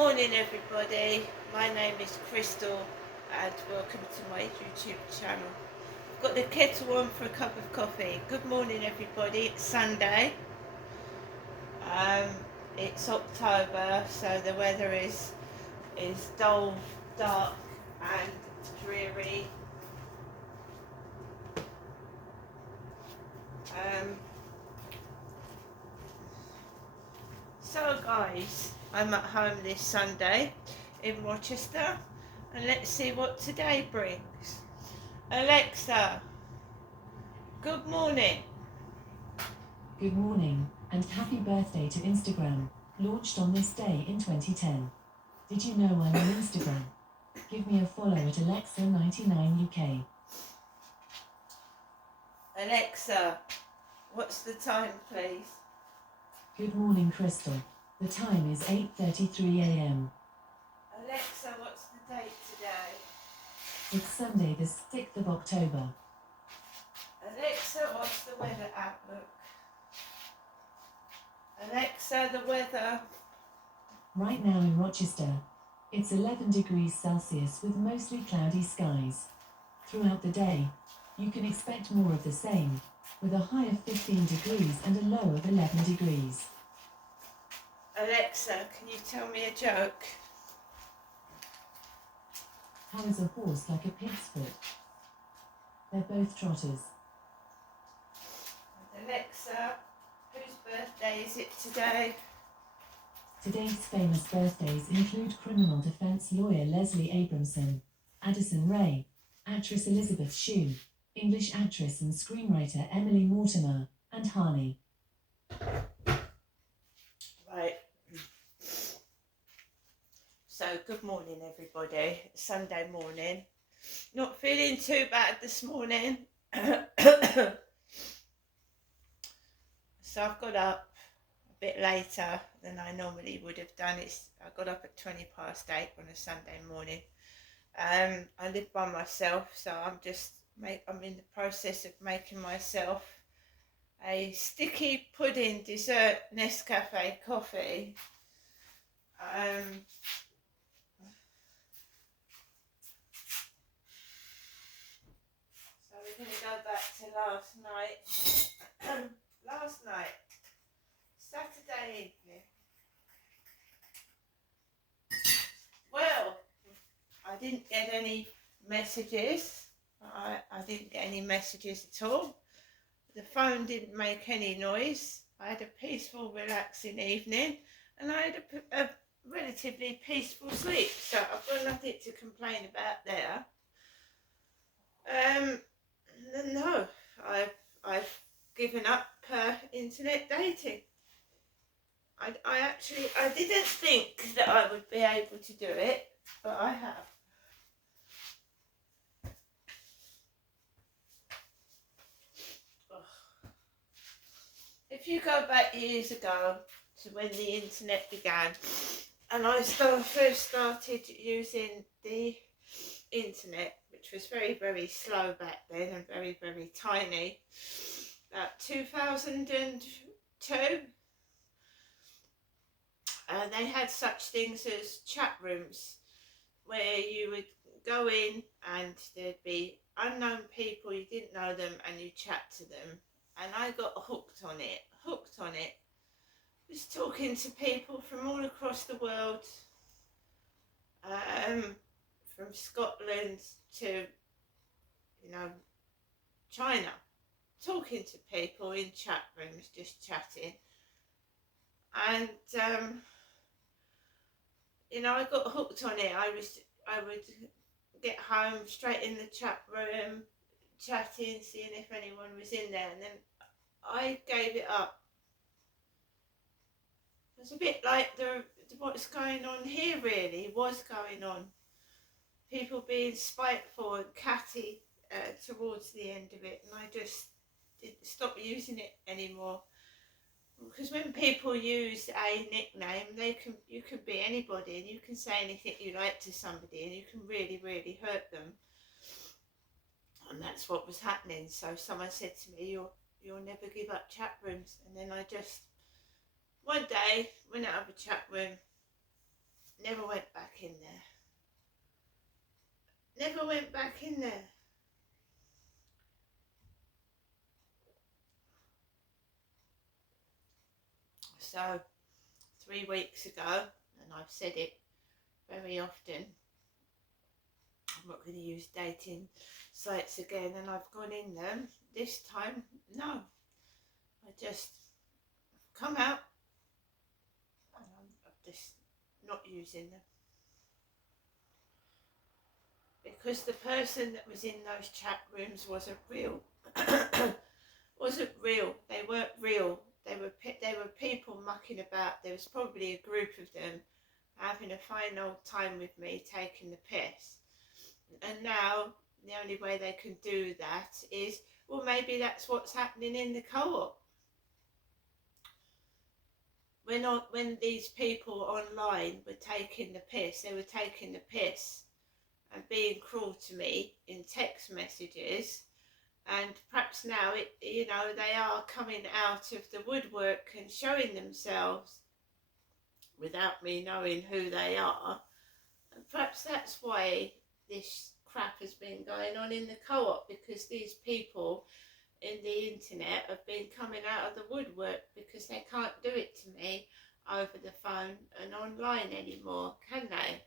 morning everybody, my name is Crystal and welcome to my YouTube channel. I've got the kettle on for a cup of coffee. Good morning everybody, it's Sunday. It's October, so the weather is dull, dark and dreary. So guys, I'm at home this Sunday in Rochester and let's see what today brings. Alexa, good morning. Good morning and happy birthday to Instagram, launched on this day in 2010. Did you know I'm on Instagram? Give me a follow at Alexa99UK. Alexa, what's the time please? Good morning Crystal. The time is 8:33 a.m. Alexa, what's the date today? It's Sunday the 6th of October. Alexa, what's the weather outlook? Alexa, the weather. Right now in Rochester, it's 11 degrees Celsius with mostly cloudy skies. Throughout the day, you can expect more of the same, with a high of 15 degrees and a low of 11 degrees. Alexa, can you tell me a joke? How is a horse like a pig's foot? They're both trotters. Alexa, whose birthday is it today? Today's famous birthdays include criminal defense lawyer Leslie Abramson, Addison Rae, actress Elizabeth Shue, English actress and screenwriter Emily Mortimer, and Harney. Right. So, good morning everybody. Sunday morning. Not feeling too bad this morning. So I've got up a bit later than I normally would have done. I got up at 8:20 on a Sunday morning. I live by myself, so I'm in the process of making myself a sticky pudding dessert Nescafe coffee. So we're going to go back to last night. Last night, Saturday evening. Well, I didn't get any messages. I didn't get any messages at all. The phone didn't make any noise. I had a peaceful, relaxing evening, and I had a relatively peaceful sleep. So I've got nothing to complain about there. No, I've given up internet dating. I didn't think that I would be able to do it, but I have. If you go back years ago to when the internet began, and I first started using the internet, which was very, very slow back then and very, very tiny, about 2002, they had such things as chat rooms where you would go in and there'd be unknown people, you didn't know them, and you chat to them. And I got hooked on it. Just talking to people from all across the world, from Scotland to, China, talking to people in chat rooms, just chatting. And, I got hooked on it. I would get home straight in the chat room, chatting, seeing if anyone was in there, and then I gave it up. It's a bit like what's going on here really was going on. People being spiteful and catty towards the end of it, and I just stopped using it anymore. Because when people use a nickname, you can be anybody, and you can say anything you like to somebody, and you can really, really hurt them. And that's what was happening. So someone said to me, "You'll never give up chat rooms," and then I just one day went out of a chat room, never went back in there. Never went back in there. So 3 weeks ago, and I've said it very often, I'm not going to use dating sites again, and I've gone in them. This time, no. I just come out and I'm just not using them. Because the person that was in those chat rooms wasn't real. Wasn't real. They weren't real. They were people mucking about. There was probably a group of them having a fine old time with me, taking the piss. And now the only way they can do that is, well, maybe that's what's happening in the co-op. When these people online were taking the piss, they were taking the piss and being cruel to me in text messages. And perhaps now, they are coming out of the woodwork and showing themselves without me knowing who they are. And perhaps that's why this crap has been going on in the co-op, because these people in the internet have been coming out of the woodwork because they can't do it to me over the phone and online anymore, can they?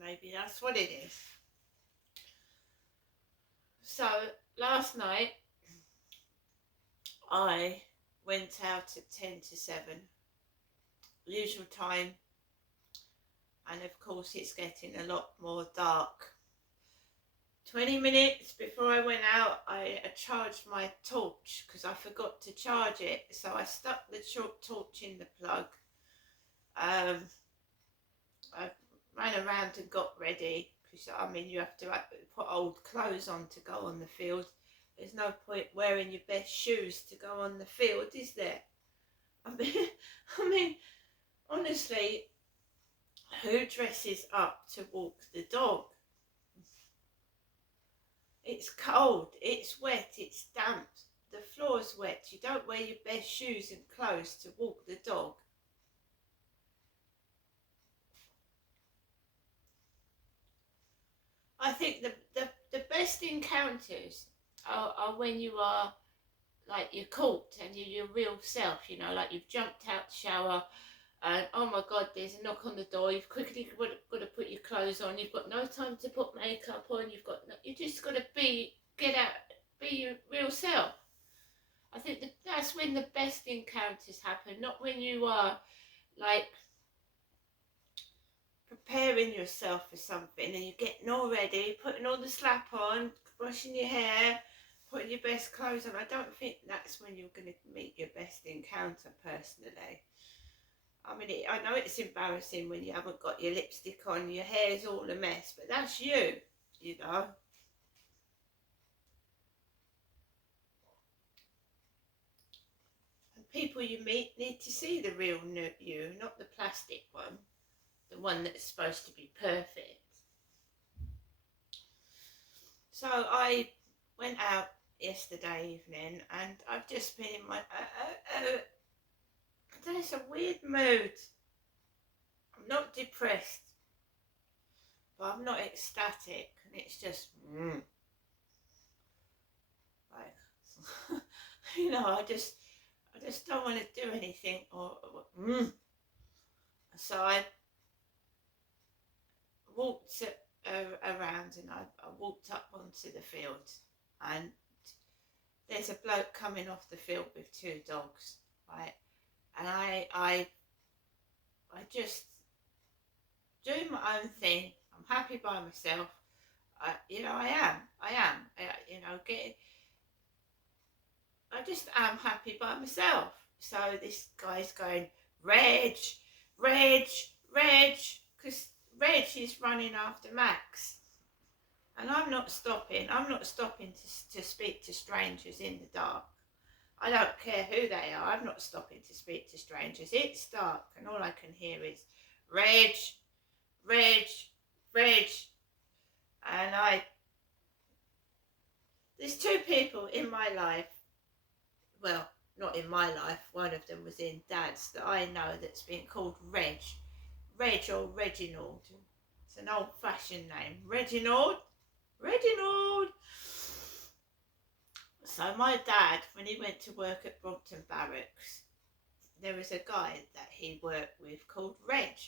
Maybe that's what it is. So last night I went out at 10 to 7, usual time, and of course it's getting a lot more dark. 20 minutes before I went out, I charged my torch because I forgot to charge it, so I stuck the torch in the plug. I ran around and got ready, because you have to put old clothes on to go on the field. There's no point wearing your best shoes to go on the field, is there? I mean, honestly, who dresses up to walk the dog? It's cold, it's wet, it's damp, the floor's wet. You don't wear your best shoes and clothes to walk the dog. I think the best encounters are when you are, like, you're caught and you're your real self, like you've jumped out the shower and, oh my God, there's a knock on the door, you've quickly got to put your clothes on, you've got no time to put makeup on, you just got to be your real self. I think that's when the best encounters happen, not when you are, like, preparing yourself for something and you're getting all ready, putting all the slap on, brushing your hair, putting your best clothes on. I don't think that's when you're going to meet your best encounter, personally. I know it's embarrassing when you haven't got your lipstick on, your hair's all a mess, but that's you, And people you meet need to see the real you, not the plastic one, the one that's supposed to be perfect. So I went out yesterday evening and I've just been in my there's a weird mood. I'm not depressed, but I'm not ecstatic, and it's just like I just don't want to do anything or so I walked around and I walked up onto the field, and there's a bloke coming off the field with 2 dogs, right? And I just doing my own thing. I'm happy by myself. I am. I just am happy by myself. So this guy's going, Reg, because Reg is running after Max. And I'm not stopping. I'm not stopping to speak to strangers in the dark. I don't care who they are. I'm not stopping to speak to strangers. It's dark and all I can hear is Reg. And there's 2 people in my life, well, not in my life, one of them was in Dad's, that I know that's been called Reg or Reginald. It's an old-fashioned name. Reginald. So my dad, when he went to work at Brompton Barracks, there was a guy that he worked with called Reg,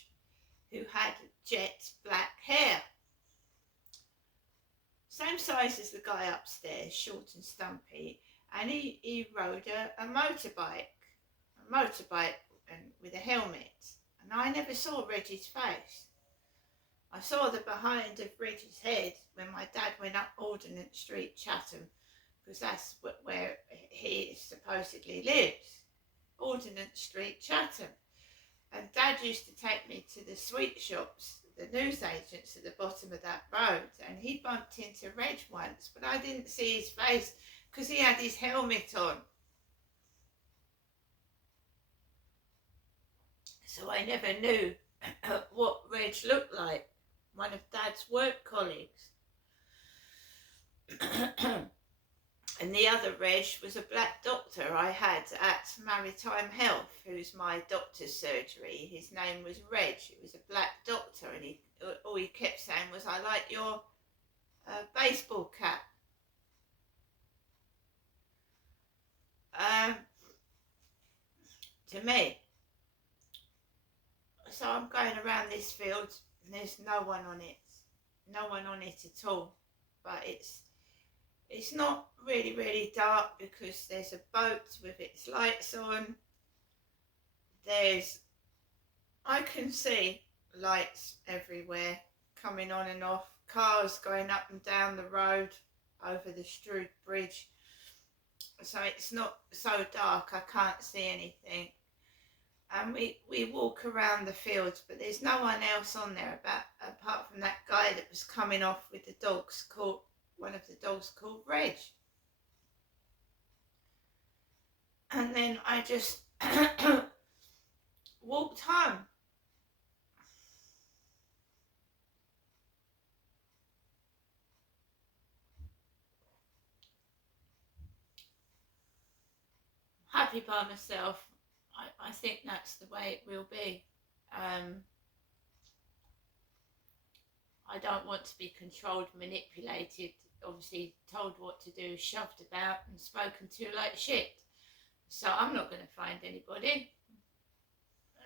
who had jet black hair. Same size as the guy upstairs, short and stumpy, and he rode a motorbike and with a helmet. And I never saw Reggie's face. I saw the behind of Reggie's head when my dad went up Ordnance Street, Chatham, because that's where he supposedly lives. Ordnance Street, Chatham. And Dad used to take me to the sweet shops, the newsagents at the bottom of that road, and he bumped into Reg once, but I didn't see his face because he had his helmet on. So I never knew what Reg looked like, one of Dad's work colleagues. And the other Reg was a black doctor I had at Maritime Health, who's my doctor's surgery. His name was Reg. He was a black doctor, and all he kept saying was, "I like your baseball cap." To me. So I'm going around this field, and there's no one on it at all. But it's not really dark because there's a boat with its lights on. I can see lights everywhere coming on and off, cars going up and down the road over the Strood Bridge. So it's not so dark I can't see anything. And we walk around the fields, but there's no one else on there apart from that guy that was coming off with the dogs, one of the dogs called Reg. And then I just walked home. Happy by myself. I think that's the way it will be. I don't want to be controlled, manipulated, obviously told what to do, shoved about and spoken to like shit. So I'm not going to find anybody.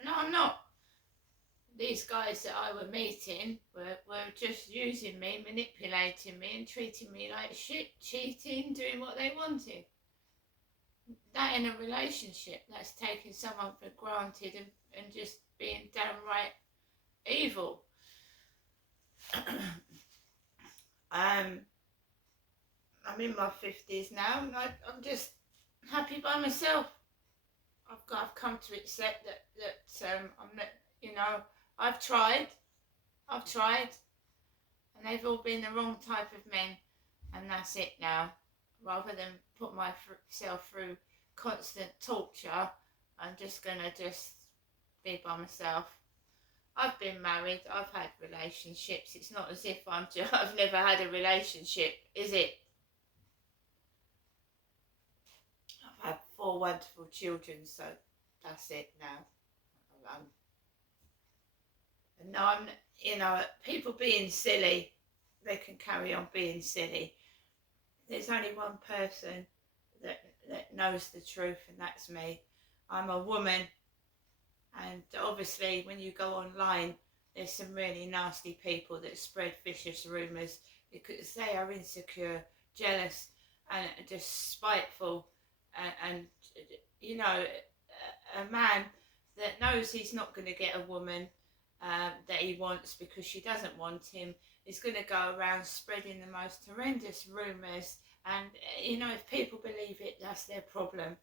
No, I'm not. These guys that I were meeting were just using me, manipulating me and treating me like shit, cheating, doing what they wanted. That in a relationship, that's taking someone for granted and just being downright evil. I'm in my 50s now, and I'm just happy by myself. I've come to accept that I'm not, I've tried, and they've all been the wrong type of men, and that's it now. Rather than put myself through constant torture, I'm just gonna be by myself. I've been married, I've had relationships. It's not as if I've never had a relationship, is it? I've had 4 wonderful children, so that's it now. And now people being silly, they can carry on being silly. There's only one person that knows the truth, and that's me. I'm a woman, and obviously when you go online, there's some really nasty people that spread vicious rumours because they are insecure, jealous, and just spiteful. And a man that knows he's not going to get a woman that he wants because she doesn't want him is going to go around spreading the most horrendous rumours. And if people believe it, that's their problem,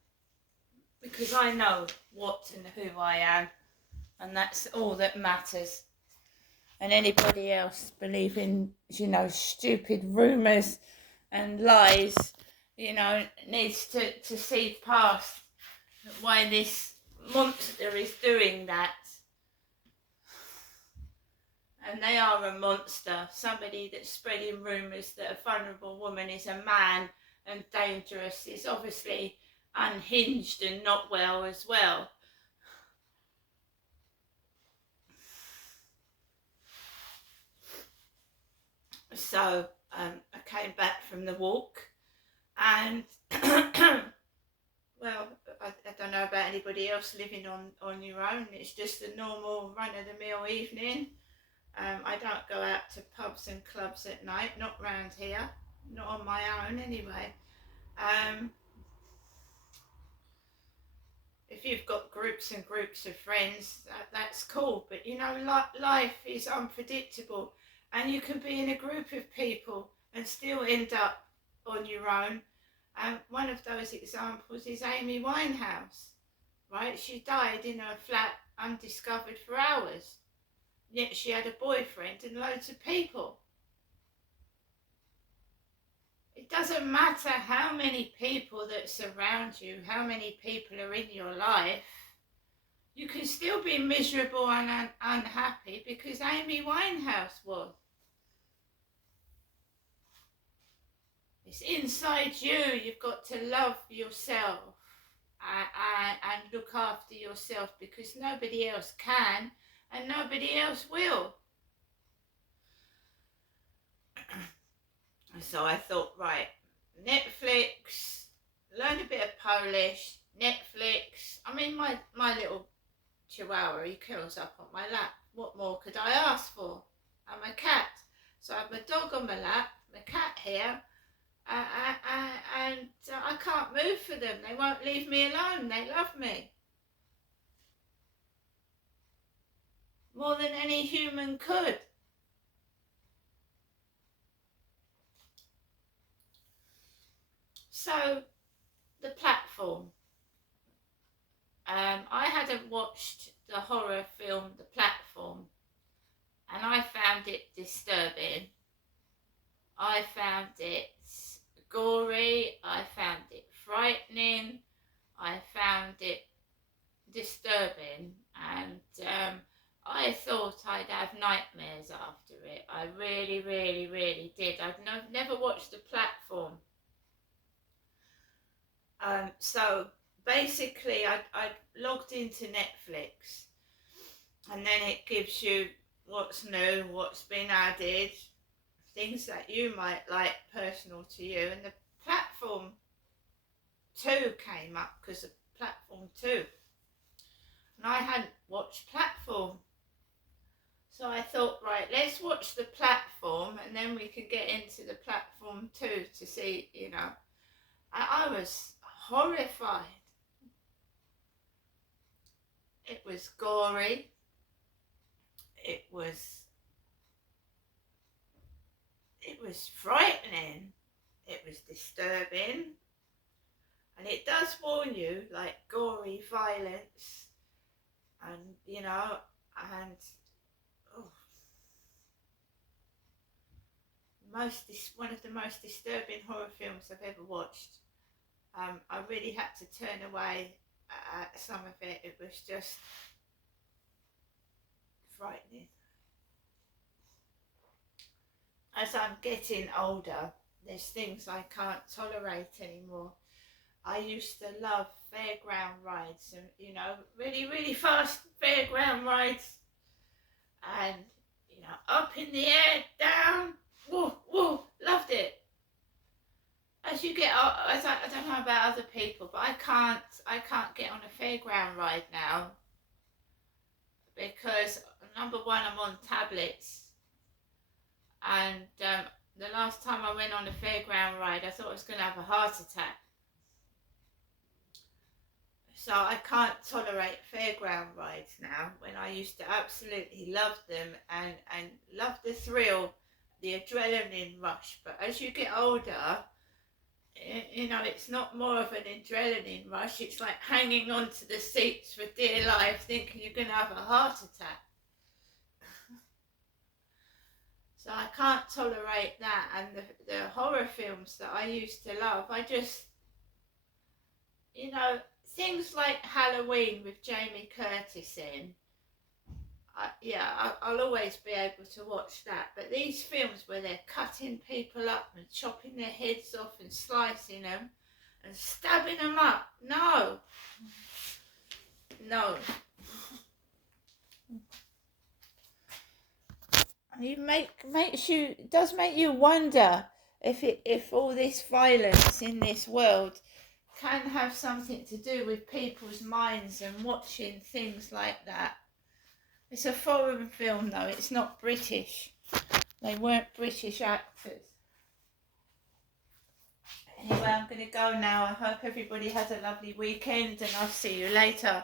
because I know what and who I am, and that's all that matters. And anybody else believing stupid rumours and lies needs to see past why this monster is doing that. And they are a monster. Somebody that's spreading rumours that a vulnerable woman is a man and dangerous is obviously unhinged and not well as well. So I came back from the walk, and well, I don't know about anybody else living on your own. It's just a normal run-of-the-mill evening. I don't go out to pubs and clubs at night, not round here, not on my own anyway. If you've got groups and groups of friends, that's cool. But you know, life is unpredictable, and you can be in a group of people and still end up on your own. And one of those examples is Amy Winehouse, right? She died in her flat undiscovered for hours, yet she had a boyfriend and loads of people. It doesn't matter how many people that surround you, how many people are in your life, you can still be miserable and unhappy because Amy Winehouse was. It's inside you. You've got to love yourself and look after yourself, because nobody else can and nobody else will. So I thought, right, Netflix, learn a bit of Polish, Netflix. I mean, my little chihuahua, he curls up on my lap. What more could I ask for? I'm a cat. So I have my dog on my lap, my cat here, and I can't move for them. They won't leave me alone. They love me more than any human could. So, the platform. I hadn't watched the horror film The Platform, and I found it disturbing. I found it gory. I found it frightening. I found it disturbing, and I thought I'd have nightmares after it. I really, really, really did. I've never watched The Platform. So basically I logged into Netflix, and then it gives you what's new, what's been added, things that you might like personal to you, and the Platform 2 came up because of Platform 2, and I hadn't watched Platform. So I thought, right, let's watch the Platform and then we can get into the Platform 2 to see, you know. I was horrified. It was gory. It was frightening. It was disturbing. And it does warn you, like, gory violence, and, you know, and one of the most disturbing horror films I've ever watched. I really had to turn away at some of it. It was just frightening. As I'm getting older, there's things I can't tolerate anymore. I used to love fairground rides, and, you know, really, really fast fairground rides, and, you know, up in the air, down, woo, woo, loved it. As you get up, I don't know about other people, but I can't get on a fairground ride now, because number one, I'm on tablets, and the last time I went on a fairground ride, I thought I was going to have a heart attack. So I can't tolerate fairground rides now, when I used to absolutely love them and love the thrill, the adrenaline rush. But as you get older, you know, it's not more of an adrenaline rush. It's like hanging onto the seats for dear life, thinking you're going to have a heart attack. So I can't tolerate that. And the horror films that I used to love, I just, you know, things like Halloween with Jamie Curtis in, I'll always be able to watch that. But these films where they're cutting people up and chopping their heads off and slicing them and stabbing them up. No. No. It does make you wonder if all this violence in this world can have something to do with people's minds and watching things like that. It's a foreign film though, it's not British. They weren't British actors. Anyway, I'm going to go now. I hope everybody has a lovely weekend and I'll see you later.